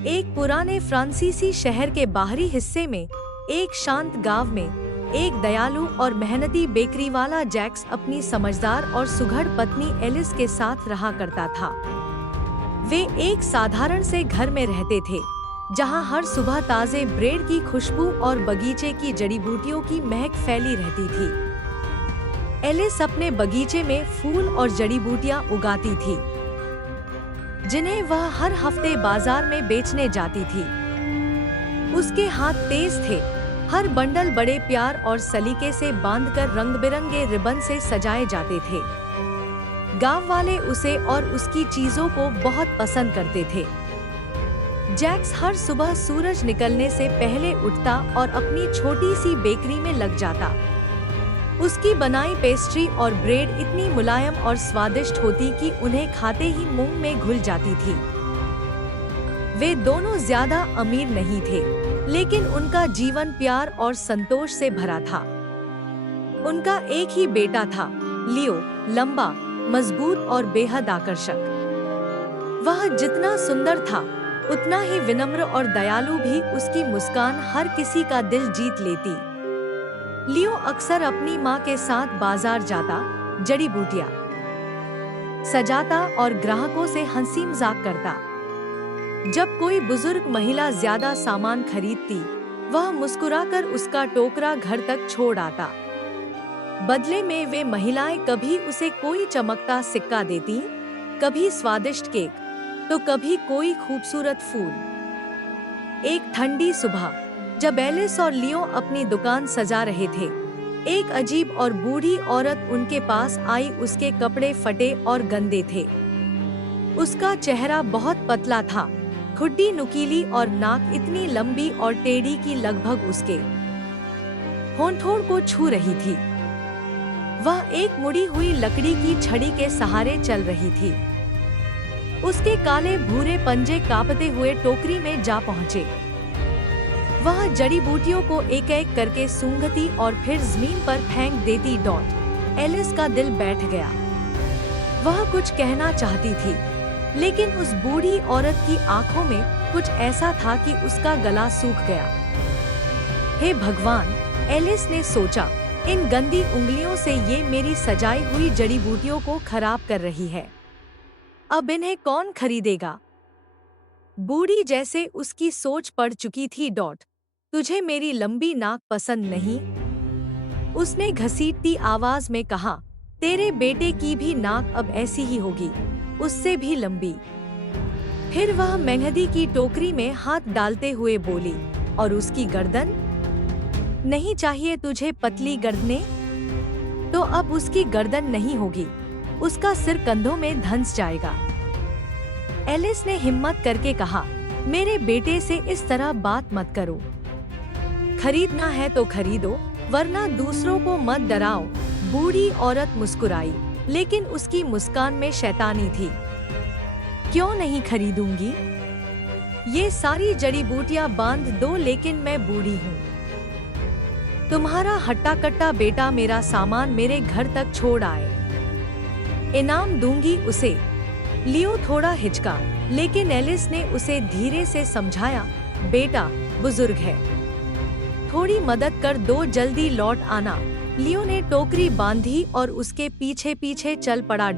एक पुराने फ्रांसीसी शहर के बाहरी हिस्से में एक शांत गांव में एक दयालु और मेहनती बेकरी वाला जैक्स अपनी समझदार और सुघड़ पत्नी एलिस के साथ रहा करता था। वे एक साधारण से घर में रहते थे, जहां हर सुबह ताजे ब्रेड की खुशबू और बगीचे की जड़ी बूटियों की महक फैली रहती थी। एलिस अपने बगीचे में फूल और जड़ी बूटियां उगाती थी, जिन्हें वह हर हफ्ते बाजार में बेचने जाती थी। उसके हाथ तेज थे, हर बंडल बड़े प्यार और सलीके से बांधकर रंग बिरंगे रिबन से सजाए जाते थे। गांव वाले उसे और उसकी चीजों को बहुत पसंद करते थे। जैक्स हर सुबह सूरज निकलने से पहले उठता और अपनी छोटी सी बेकरी में लग जाता। उसकी बनाई पेस्ट्री और ब्रेड इतनी मुलायम और स्वादिष्ट होती कि उन्हें खाते ही मुंह में घुल जाती थी। वे दोनों ज्यादा अमीर नहीं थे, लेकिन उनका जीवन प्यार और संतोष से भरा था। उनका एक ही बेटा था, लियो, लंबा, मजबूत और बेहद आकर्षक। वह जितना सुंदर था, उतना ही विनम्र और दयालु भी। उसकी मुस्कान हर किसी का दिल जीत लेती। लियो अक्सर अपनी माँ के साथ बाजार जाता, जड़ी बूटियां सजाता और ग्राहकों से हंसी मजाक करता। जब कोई बुजुर्ग महिला ज्यादा सामान खरीदती, वह मुस्कुराकर उसका टोकरा घर तक छोड़ आता। बदले में वे महिलाएं कभी उसे कोई चमकता सिक्का देती, कभी स्वादिष्ट केक, तो कभी कोई खूबसूरत फूल। एक ठंडी सुबह जब एलिस और लियो अपनी दुकान सजा रहे थे, एक अजीब और बूढ़ी औरत उनके पास आई। उसके कपड़े फटे और गंदे थे। उसका चेहरा बहुत पतला था, ठुड्डी नुकीली और नाक इतनी लंबी और टेढ़ी कि लगभग उसके होंठों को छू रही थी। वह एक मुड़ी हुई लकड़ी की छड़ी के सहारे चल रही थी। उसके काले भूरे पंजे कांपते हुए टोकरी में जा पहुंचे। वह जड़ी बूटियों को एक एक करके सूंघती और फिर जमीन पर फेंक देती। एलिस का दिल बैठ गया। वह कुछ कहना चाहती थी, लेकिन उस बूढ़ी औरत की आंखों में कुछ ऐसा था कि उसका गला सूख गया। हे भगवान, एलिस ने सोचा, इन गंदी उंगलियों से ये मेरी सजाई हुई जड़ी बूटियों को खराब कर रही है। अब इन्हें कौन खरीदेगा? बूढ़ी जैसे उसकी सोच पड़ चुकी थी। तुझे मेरी लंबी नाक पसंद नहीं? उसने घसीटती आवाज में कहा। तेरे बेटे की भी नाक अब ऐसी ही होगी, उससे भी लंबी। फिर वह मेहंदी की टोकरी में हाथ डालते हुए बोली, और उसकी गर्दन? नहीं चाहिए तुझे पतली गर्दनें? तो अब उसकी गर्दन नहीं होगी, उसका सिर कंधों में धंस जाएगा। एलिस ने हिम्मत करके कहा, मेरे बेटे से इस तरह बात मत करो। खरीदना है तो खरीदो, वरना दूसरों को मत डराओ। बूढ़ी औरत मुस्कुराई, लेकिन उसकी मुस्कान में शैतानी थी। क्यों नहीं खरीदूंगी? ये सारी जड़ी बूटियां बांध दो, लेकिन मैं बूढ़ी हूँ। तुम्हारा हट्टा कट्टा बेटा मेरा सामान मेरे घर तक छोड़ आए, इनाम दूंगी उसे। लियो थोड़ा हिचका, लेकिन एलिस ने उसे धीरे से समझाया, बेटा बुजुर्ग है, थोड़ी मदद कर दो, जल्दी लौट आना। लियो ने टोकरी बांधी और उसके पीछे पीछे चल पड़ा।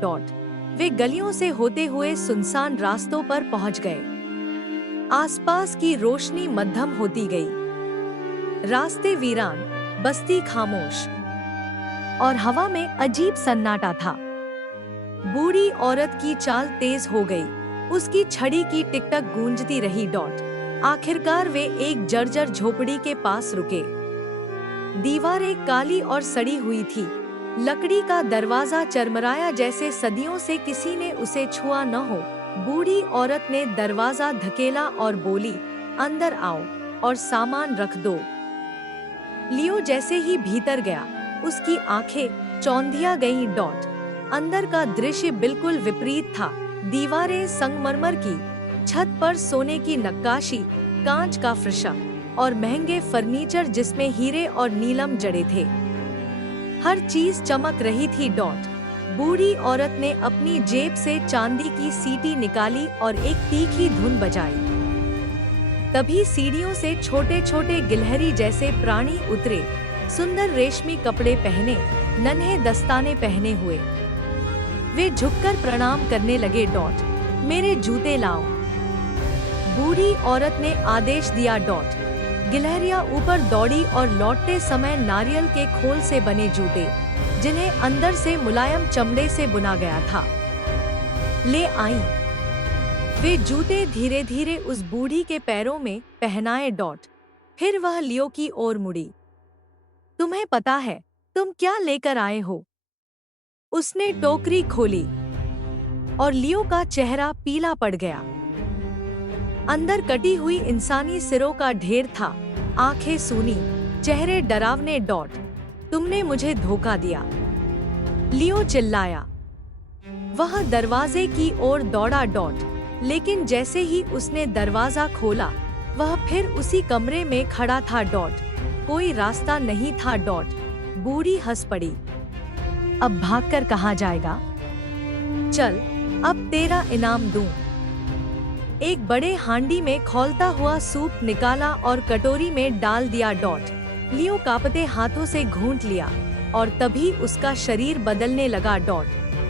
वे गलियों से होते हुए सुनसान रास्तों पर पहुंच गए। आसपास की रोशनी मध्यम होती गई। रास्ते वीरान, बस्ती खामोश, और हवा में अजीब सन्नाटा था। बूढ़ी औरत की चाल तेज हो गई। उसकी छड़ी की टिकटक गूंजती रही। आखिरकार वे एक जर्जर झोपड़ी के पास रुके। दीवारें काली और सड़ी हुई थी। लकड़ी का दरवाजा चरमराया, जैसे सदियों से किसी ने उसे छुआ न हो। बूढ़ी औरत ने दरवाजा धकेला और बोली, अंदर आओ और सामान रख दो। लियो जैसे ही भीतर गया, उसकी आंखें चौंधिया गईं। अंदर का दृश्य बिल्कुल विपरीत था। दीवारें संगमरमर की, छत पर सोने की नक्काशी, कांच का फर्श और महंगे फर्नीचर जिसमें हीरे और नीलम जड़े थे। हर चीज चमक रही थी। बूढ़ी औरत ने अपनी जेब से चांदी की सीटी निकाली और एक तीखी धुन बजाई। तभी सीढ़ियों से छोटे छोटे गिलहरी जैसे प्राणी उतरे, सुंदर रेशमी कपड़े पहने, नन्हे दस्ताने पहने हुए। वे झुककर प्रणाम करने लगे। मेरे जूते लाओ। बूढ़ी औरत ने आदेश दिया। गिलहरियां ऊपर दौड़ी और लौटते समय नारियल के खोल से बने जूते, जिन्हें अंदर से मुलायम चमड़े से बुना गया था, ले आईं। वे जूते धीरे धीरे उस बूढ़ी के पैरों में पहनाए। फिर वह लियो की ओर मुड़ी। तुम्हें पता है तुम क्या लेकर आए हो? उसने टोकरी खोली और लियो का चेहरा पीला पड़ गया। अंदर कटी हुई इंसानी सिरों का ढेर था, आंखें सूनी, चेहरे डरावने। तुमने मुझे धोखा दिया, लियो चिल्लाया। वह दरवाजे की ओर दौड़ा। लेकिन जैसे ही उसने दरवाजा खोला, वह फिर उसी कमरे में खड़ा था। कोई रास्ता नहीं था। बूढ़ी हंस पड़ी। अब भागकर कहाँ जाएगा? चल, अब तेरा इनाम दूं। एक बड़े हांडी में खौलता हुआ सूप निकाला और कटोरी में डाल दिया। लियो कांपते हाथों से घूंट लिया और तभी उसका शरीर बदलने लगा।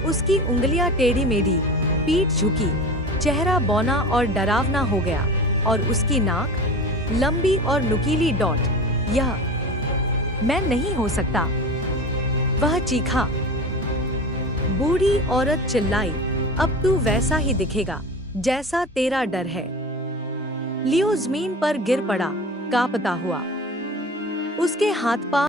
उसकी उंगलियां टेढ़ी मेढ़ी, पीठ झुकी, चेहरा बौना और डरावना हो गया और उसकी नाक लंबी और नुकीली। यह मैं नहीं हो सकता, वह चीखा। बूढ़ी औरत चिल्लाई, अब तू वैसा ही दिखेगा जैसा तेरा डर है। लियो जमीन पर गिर पड़ा, कांपता हुआ। उसके हाथ पांव